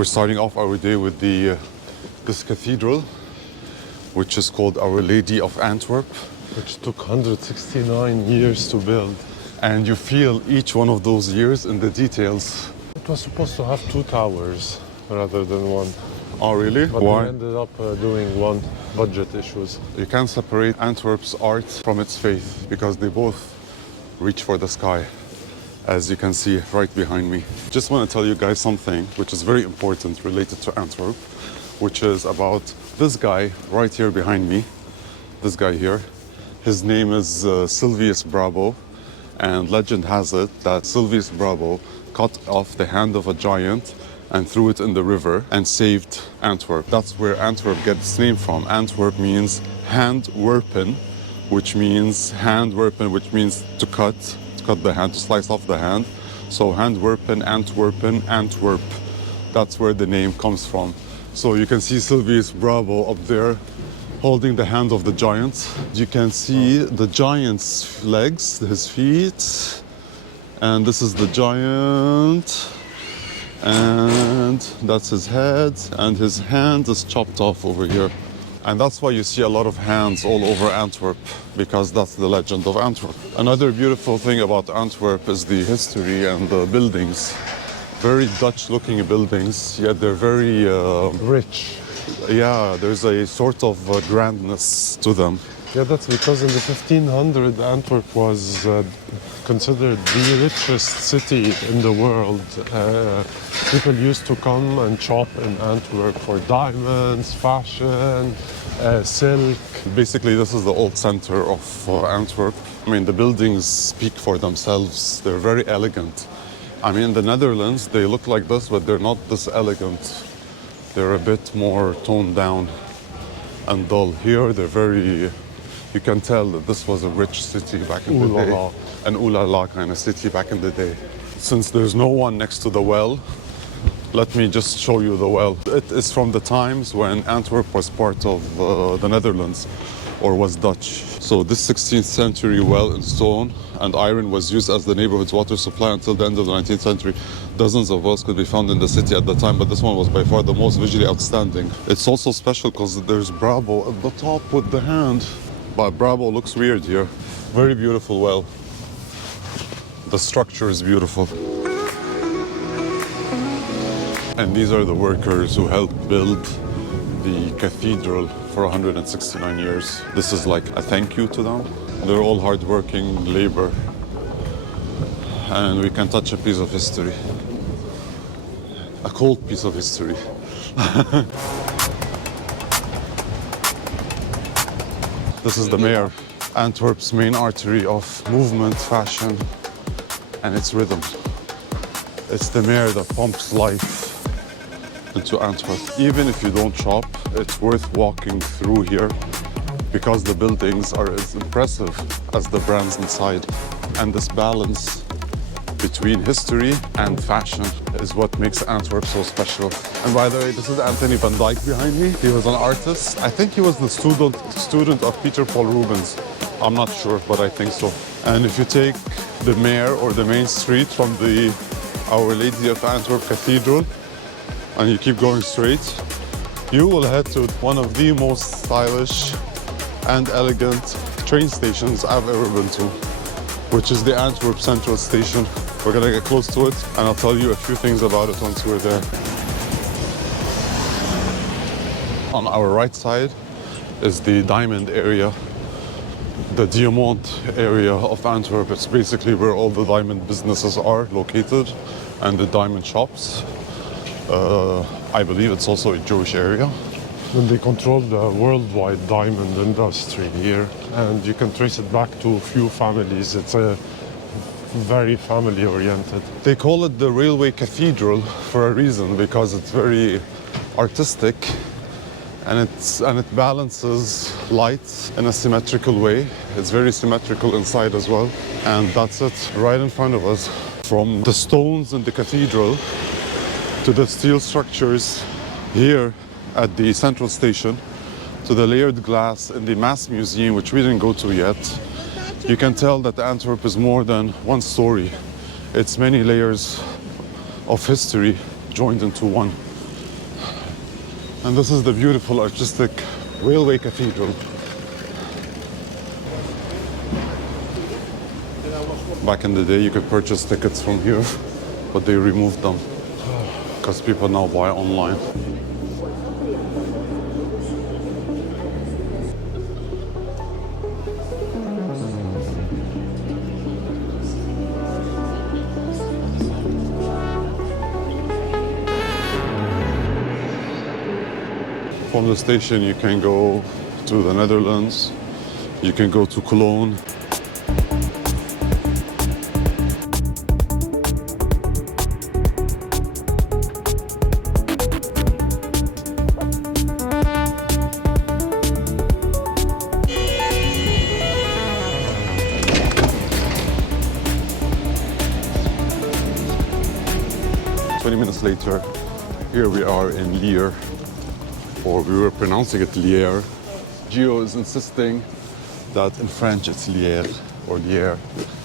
We're starting off our day with this cathedral, which is called Our Lady of Antwerp. Which took 169 years to build. And you feel each one of those years in the details. It was supposed to have 2 towers rather than 1. Oh, really? But Why? we ended up doing 1, budget issues. You can't separate Antwerp's art from its faith because they both reach for the sky, as you can see right behind me. Just want to tell you guys something which is very important related to Antwerp, which is about this guy right here behind me, this guy here. His name is Silvius Brabo, and legend has it that Silvius Brabo cut off the hand of a giant and threw it in the river and saved Antwerp. That's where Antwerp gets its name from. Antwerp means handwerpen, which means to cut the hand, to slice off the hand. So handwerpen, Antwerp. That's where the name comes from. So you can see Silvius Brabo up there holding the hand of the giant. You can see the giant's legs, his feet, and this is the giant, and that's his head, and his hand is chopped off over here. And that's why you see a lot of hands all over Antwerp, because that's the legend of Antwerp. Another beautiful thing about Antwerp is the history and the buildings. Very Dutch-looking buildings, yet they're very Rich. Yeah, there's a sort of grandness to them. Yeah, that's because in the 1500s Antwerp was considered the richest city in the world. People used to come and shop in Antwerp for diamonds, fashion, silk. Basically, this is the old center of Antwerp. I mean, the buildings speak for themselves. They're very elegant. I mean, in the Netherlands, they look like this, but they're not this elegant. They're a bit more toned down and dull. Here, they're very... You can tell that this was a rich city back in the day. An ooh la la kind of city back in the day. Since there's no one next to the well, let me just show you the well. It is from the times when Antwerp was part of the Netherlands, or was Dutch. So this 16th century well in stone and iron was used as the neighborhood's water supply until the end of the 19th century. Dozens of wells could be found in the city at the time, but this one was by far the most visually outstanding. It's also special because there's Brabo at the top with the hand. But Brabo looks weird here. Very beautiful well. The structure is beautiful. And these are the workers who helped build the cathedral for 169 years. This is like a thank you to them. They're all hardworking labor. And we can touch a piece of history. A cold piece of history. This is the Meir, Antwerp's main artery of movement, fashion, and its rhythm. It's the Meir that pumps life into Antwerp. Even if you don't shop, it's worth walking through here because the buildings are as impressive as the brands inside. And this balance between history and fashion is what makes Antwerp so special. And by the way, this is Anthony van Dyck behind me. He was an artist. I think he was the student of Peter Paul Rubens. I'm not sure, but I think so. And if you take the Meir or the main street from the Our Lady of Antwerp Cathedral and you keep going straight, you will head to one of the most stylish and elegant train stations I've ever been to, which is the Antwerp Central Station. We're gonna get close to it and I'll tell you a few things about it once we're there. On our right side is the diamond area, the diamond area of Antwerp. It's basically where all the diamond businesses are located and the diamond shops. I believe it's also a Jewish area. And they control the worldwide diamond industry here, and you can trace it back to a few families. It's a very family-oriented. They call it the Railway Cathedral for a reason, because it's very artistic and it balances light in a symmetrical way. It's very symmetrical inside as well. And that's it right in front of us. From the stones in the cathedral to the steel structures here at the Central Station, to the layered glass in the Mass Museum, which we didn't go to yet, you can tell that Antwerp is more than one story. It's many layers of history joined into one. And this is the beautiful artistic railway cathedral. Back in the day, you could purchase tickets from here, but they removed them because people now buy online. From the station, you can go to the Netherlands, you can go to Cologne. Minutes later, here we are in Lier, or we were pronouncing it Lier. Gio is insisting that in French it's Lier or Lier.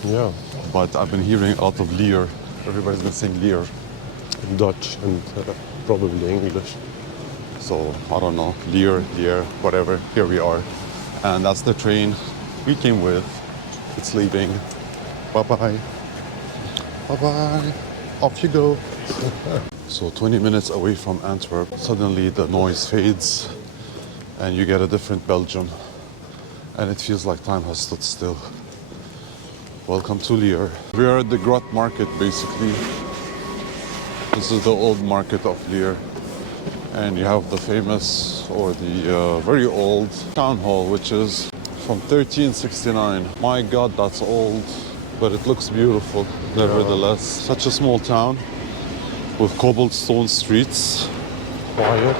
Yeah. But I've been hearing a lot of Lier. Everybody's been saying Lier. Dutch and probably English. So I don't know, Lier, Lier, whatever. Here we are. And that's the train we came with. It's leaving. Bye-bye. Bye-bye. Off you go. So 20 minutes away from Antwerp, suddenly the noise fades and you get a different Belgium. And it feels like time has stood still. Welcome to Lier. We are at the Grot Market, basically. This is the old market of Lier. And you have the famous, or the very old town hall, which is from 1369. My God, that's old, but it looks beautiful, nevertheless. Such a small town with cobblestone streets. Quiet.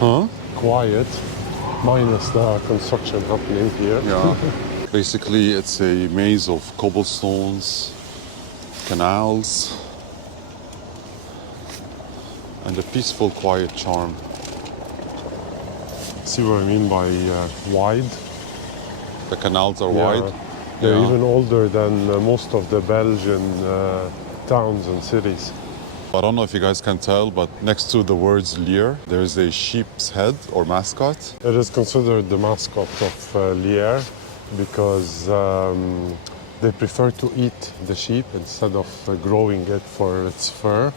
Huh? Quiet. Minus the construction happening here. Yeah. Basically, it's a maze of cobblestones, canals, and a peaceful, quiet charm. See what I mean by wide? The canals are Yeah. wide. They're Yeah. even older than most of the Belgian towns and cities. I don't know if you guys can tell, but next to the words Lier, there's a sheep's head or mascot. It is considered the mascot of Lier because they prefer to eat the sheep instead of growing it for its fur.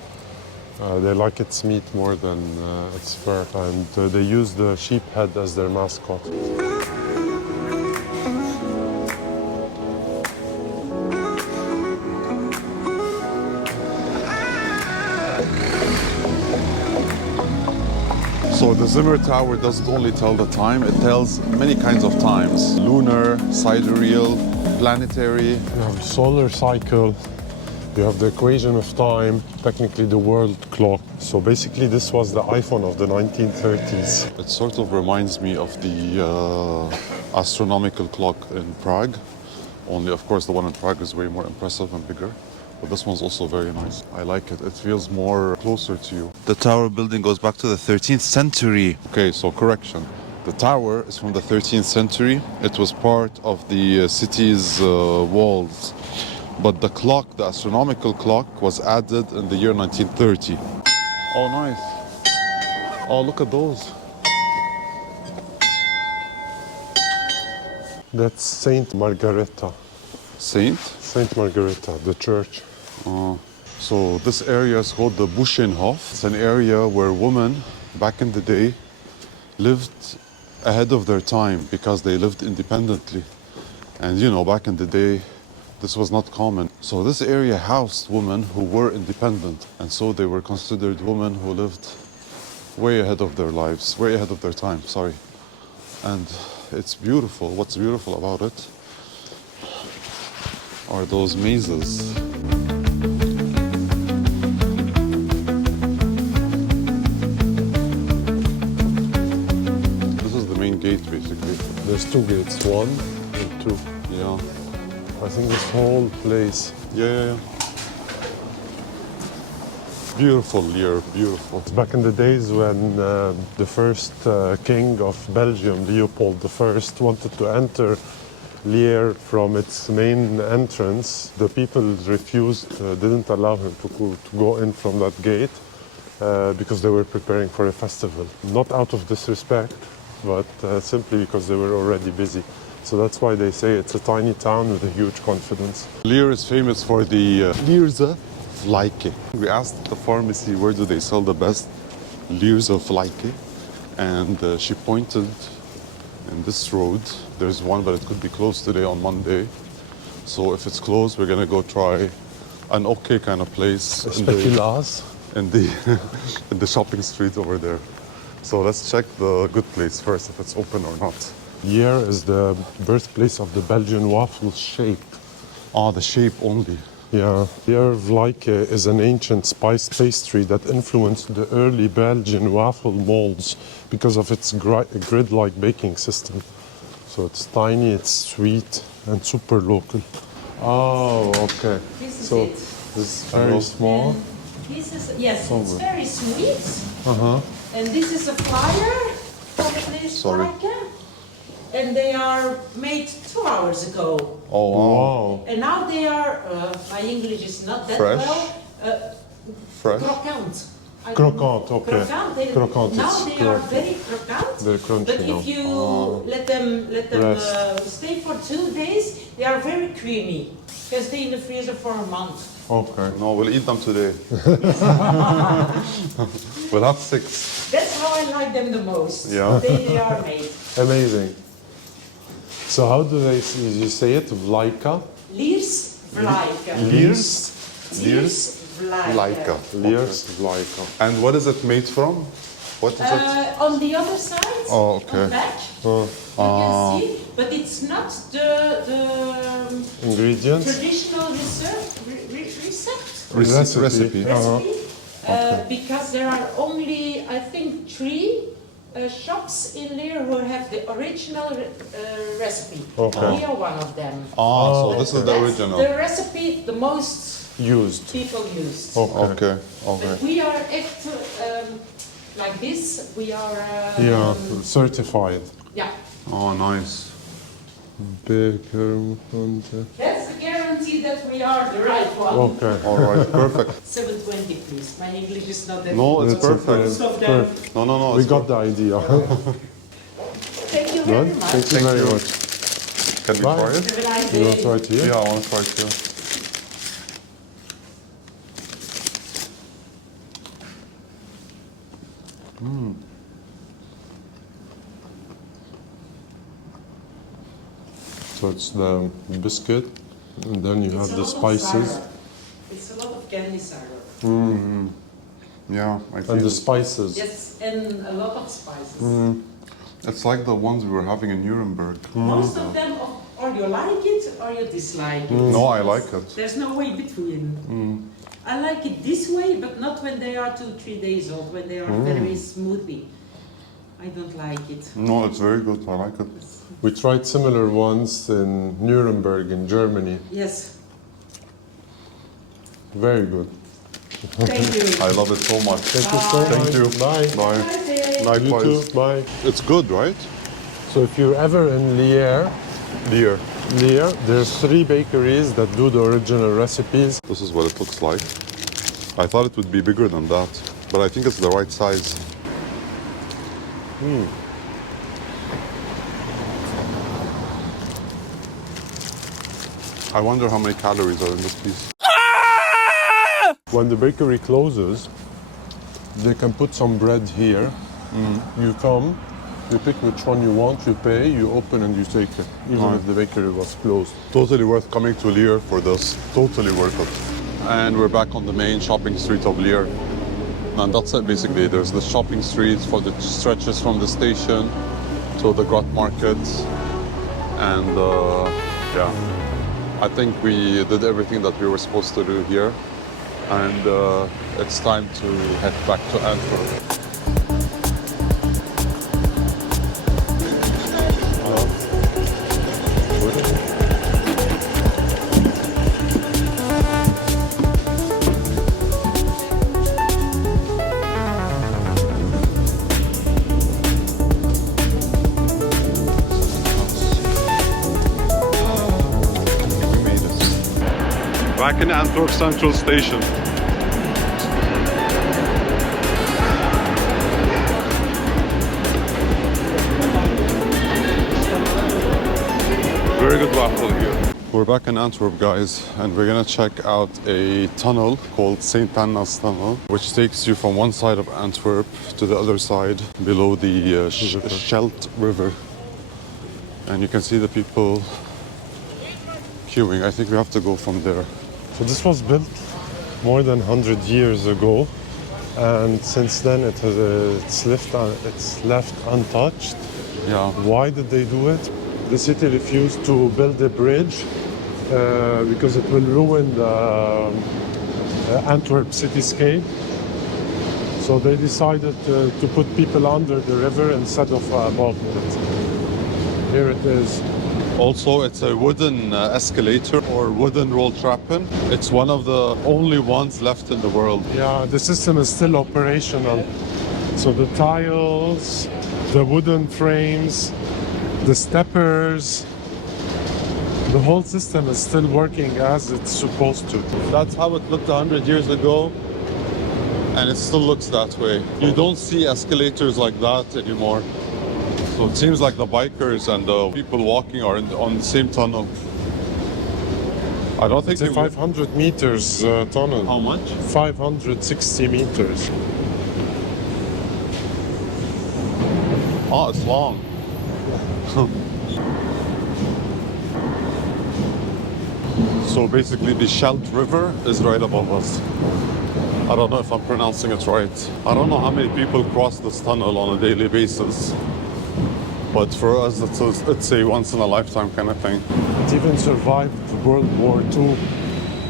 They like its meat more than its fur, and they use the sheep head as their mascot. So the Zimmer Tower doesn't only tell the time, it tells many kinds of times. Lunar, sidereal, planetary. You have the solar cycle, you have the equation of time, technically the world clock. So basically this was the iPhone of the 1930s. It sort of reminds me of the astronomical clock in Prague. Only, of course, the one in Prague is way more impressive and bigger. But this one's also very nice. I like it. It feels more closer to you. The tower building goes back to the 13th century. Okay, so correction. The tower is from the 13th century. It was part of the city's walls. But the clock, the astronomical clock, was added in the year 1930. Oh, nice. Oh, look at those. That's Saint Margareta. Saint? Saint Margareta, the church. So this area is called the Begijnhof. It's an area where women back in the day lived ahead of their time because they lived independently. And you know, back in the day, this was not common. So this area housed women who were independent. And so they were considered women who lived way ahead of their lives, way ahead of their time, sorry. And it's beautiful. What's beautiful about it are those mazes. This is the main gate, basically. There's two gates, one and two. Yeah. I think this whole place. Yeah. Beautiful Lier, beautiful. Back in the days when the first king of Belgium, Leopold I, wanted to enter Lier from its main entrance, the people refused, didn't allow him to go in from that gate. because they were preparing for a festival. Not out of disrespect, but simply because they were already busy. So that's why they say it's a tiny town with a huge confidence. Lier is famous for the Lierse Vlaaike. We asked the pharmacy where do they sell the best Lierse Vlaaike, and she pointed in this road. There's one, but it could be closed today on Monday. So if it's closed, we're gonna go try an okay kind of place in the shopping street over there. So let's check the good place first, if it's open or not. Lier is the birthplace of the Belgian waffle shape. Ah, the shape only. Yeah, Lier Vlaaike is an ancient spice pastry that influenced the early Belgian waffle molds because of its grid-like baking system. So it's tiny, it's sweet, and super local. Oh, okay. This is so it. this is very small. And this is, yes, it's very sweet. Uh-huh. And this is a flyer from this Sorry. Vlaaike. And they are made 2 hours ago. Oh, wow. Wow. And now they are, my English is not that Fresh? well, Fresh? croquant. Croquant, okay. Croquant. Now it's they are croquant. very croquant. They're crunchy But now. if you let them stay for 2 days, they are very creamy. You can stay in the freezer for a month. Okay. No, we'll eat them today. We'll have 6. That's how I like them the most. Yeah. They are made. Amazing. So how do they, you say it? Vlaaike? Liers Vlaaike. Liers? Liers Vlaaike. Vlaaike. Liers Vlaaike. And what is it made from? What is it? On the other side, Oh, okay. on back, you can see, but it's not the Ingredients? traditional recipe. Recipe. Because there are only, I think, 3 shops in Lier who have the original recipe. Okay. We are one of them. So this is the That's original. the recipe the most Used. people used. Okay, But okay. we are like this. We are. Yeah, certified. Yeah. Oh, nice. That's the guarantee that we are the right one. Okay. All right, perfect. 720, please. My English is not that No, it's That's perfect. Most of them. Perfect. No, We it's got the idea. Thank you Good. very much. Thank you Thank very you. much. Can we Bye. try it? Have a nice You want day. to try it here? Yeah, I want to try it too. So it's the biscuit, and then you It's have a the lot of spices. syrup. It's a lot of candy syrup. Yeah, I feel And the it. spices. Yes, and a lot of spices. It's like the ones we were having in Nuremberg. Most of them, or you like it or you dislike it. No, I like it. There's no way between. I like it this way, but not when they are 2-3 days old, when they are very smoothie. I don't like it. No, it's very good. I like it. We tried similar ones in Nuremberg in Germany. Yes, Very good. thank you. I love it so much. Thank you so much. Thank you. Bye. Bye. Okay. You Likewise. too. Bye. It's good, right? So if you're ever in Lier, Lier. there's 3 bakeries that do the original recipes. This is what it looks like. I thought it would be bigger than that, but I think it's the right size. I wonder how many calories are in this piece. When the bakery closes, they can put some bread here. You come, you pick which one you want, you pay, you open and you take it, even if the bakery was closed. Totally worth coming to Lier for this. Totally worth it. And we're back on the main shopping street of Lier. And that's it basically. There's the shopping street for the stretches from the station to the Grot Market. And yeah, I think we did everything that we were supposed to do here. And it's time to head back to Antwerp. Back in Antwerp Central Station. good waffle here. We're back in Antwerp, guys, and we're gonna check out a tunnel called St. Anna's Tunnel, which takes you from one side of Antwerp to the other side below the Scheldt River. And you can see the people queuing. I think we have to go from there. So this was built more than 100 years ago, and since then it's left untouched. Yeah. Why did they do it? The city refused to build a bridge because it will ruin the Antwerp cityscape. So they decided to put people under the river instead of above it. Here it is. Also, it's a wooden escalator or wooden roll trappin. It's one of the only ones left in the world. Yeah, the system is still operational. So the tiles, the wooden frames, the steppers, the whole system is still working as it's supposed to. That's how it looked 100 years ago, and it still looks that way. You don't see escalators like that anymore. So it seems like the bikers and the people walking are on the same tunnel. I don't think It's a 500 meters tunnel. How much? 560 meters. Oh, it's long. So basically the Scheldt River is right above us. I don't know if I'm pronouncing it right. I don't know how many people cross this tunnel on a daily basis. But for us, it's a once in a lifetime kind of thing. It even survived World War II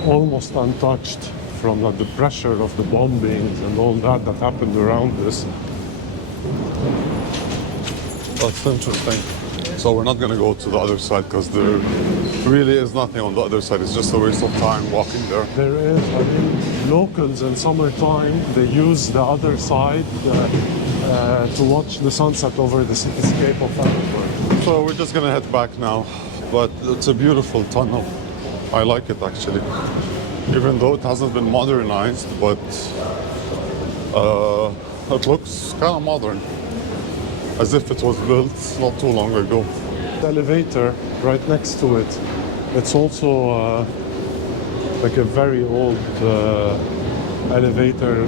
almost untouched from the pressure of the bombings and all that happened around this. That's interesting. So we're not going to go to the other side because there really is nothing on the other side. It's just a waste of time walking there. There is, I mean, locals in summertime, they use the other side to watch the sunset over the cityscape of Antwerp. So we're just going to head back now. But it's a beautiful tunnel. I like it actually. Even though it hasn't been modernized, but it looks kind of modern. As if it was built not too long ago. The elevator right next to it, it's also like a very old elevator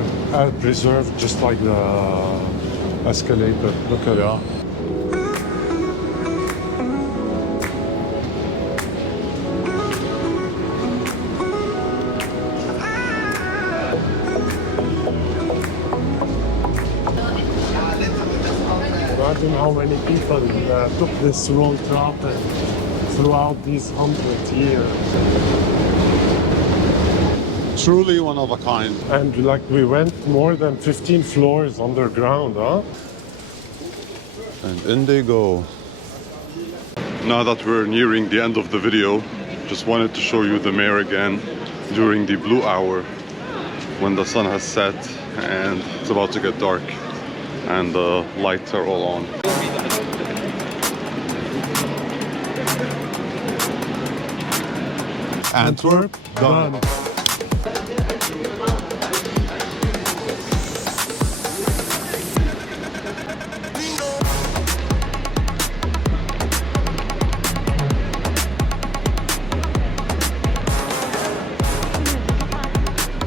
preserved just like the escalator. Look at it. Imagine how many people took this road traffic throughout these 100 years. Truly one of a kind. And like we went more than 15 floors underground, huh? And in they go. Now that we're nearing the end of the video, just wanted to show you the Meir again during the blue hour when the sun has set and it's about to get dark. And the lights are all on. Antwerp, done.